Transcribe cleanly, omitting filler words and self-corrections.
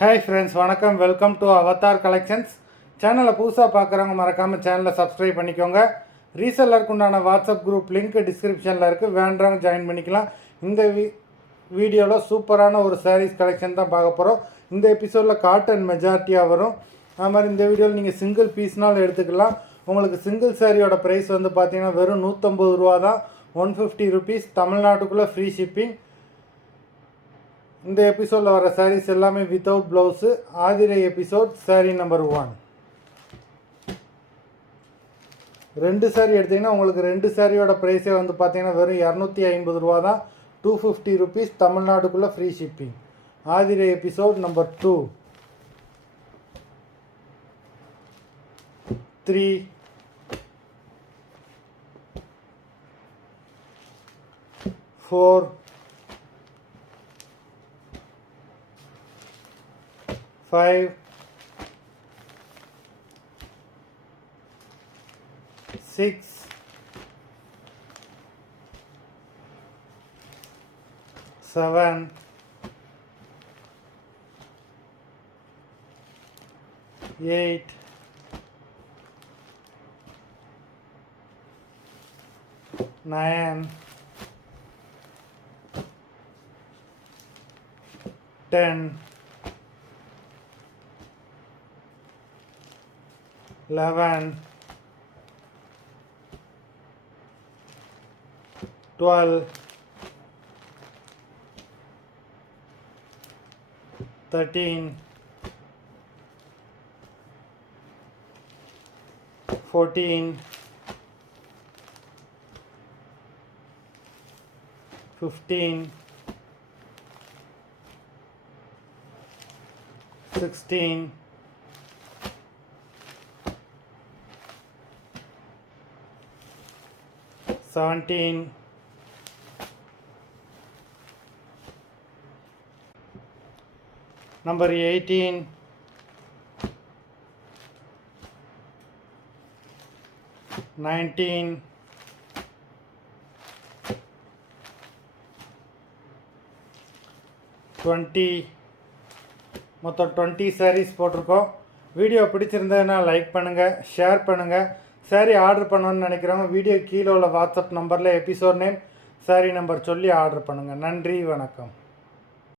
Hi friends, வணக்கம். Welcome to Avatar collections. சேனலை புதுசாக பார்க்குறவங்க மறக்காமல் சேனலை சப்ஸ்கிரைப் பண்ணிக்கோங்க. ரீசெல்லருக்கு உண்டான வாட்ஸ்அப் குரூப் லிங்க் டிஸ்கிரிப்ஷனில் இருக்குது, வேண்டவங்க ஜாயின் பண்ணிக்கலாம். இந்த வீடியோவில் சூப்பரான ஒரு சாரீஸ் கலெக்ஷன் தான் பார்க்க போகிறோம். இந்த எபிசோடில் காட்டன் மெஜாரிட்டியாக வரும். அது மாதிரி இந்த வீடியோவில் நீங்கள் சிங்கிள் பீஸ்னாலும் எடுத்துக்கலாம். உங்களுக்கு சிங்கிள் சாரியோட ப்ரைஸ் வந்து பார்த்தீங்கன்னா வெறும் 150 ரூபா தான், 150 ருபீஸ். தமிழ்நாட்டுக்குள்ளே ஃப்ரீ ஷிப்பிங். இந்த எபிசோடில் வர சாரீஸ் எல்லாமே without blouse. Aathirai episode saree number 1. 2 saree எடுத்திங்கன்னா உங்களுக்கு 2 சாரியோட ப்ரைஸே வந்து பார்த்தீங்கன்னா வெறும் 250 ரூபா தான், 250 ருபீஸ். தமிழ்நாட்டுக்குள்ளே free shipping. Aathirai episode number 2, 3, 4, 5, 6, 7, 8, 9, 10, 11, 12, 13, 14, 15, 16, 17, 18, 19, 20. மொத்தம் 20 சாரீஸ் போட்டிருக்கோம். வீடியோ பிடிச்சிருந்ததுன்னா லைக் பண்ணுங்கள், ஷேர் பண்ணுங்கள். சாரீ ஆர்டர் பண்ணணும்னு நினைக்கிறவங்க வீடியோ கீழே உள்ள வாட்ஸ்அப் நம்பரில் எபிசோட் நேம், சாரீ நம்பர் சொல்லி ஆர்டர் பண்ணுங்கள். நன்றி, வணக்கம்.